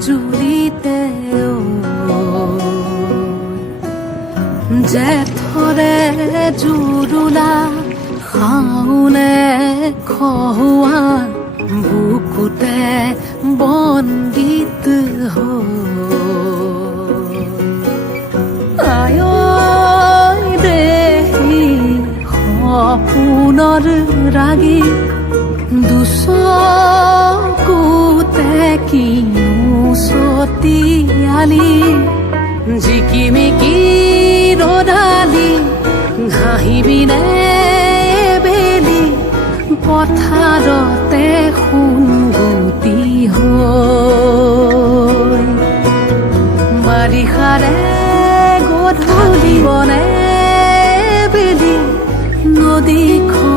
মাজুলীতে জেঠৰে জুৰুলা শাওনে খহুৱা বুকুতে বন্দিত আয় দেহি সপোনৰ ৰাগী দুচকুতে কিনো ছটিয়ালি জিকিমিকি ৰদালি ঘাঁহিবিনে বেলি পথাৰতে সোণগুটি হৈ বাৰিষাৰে গধূলি বনে বেলি নদীখন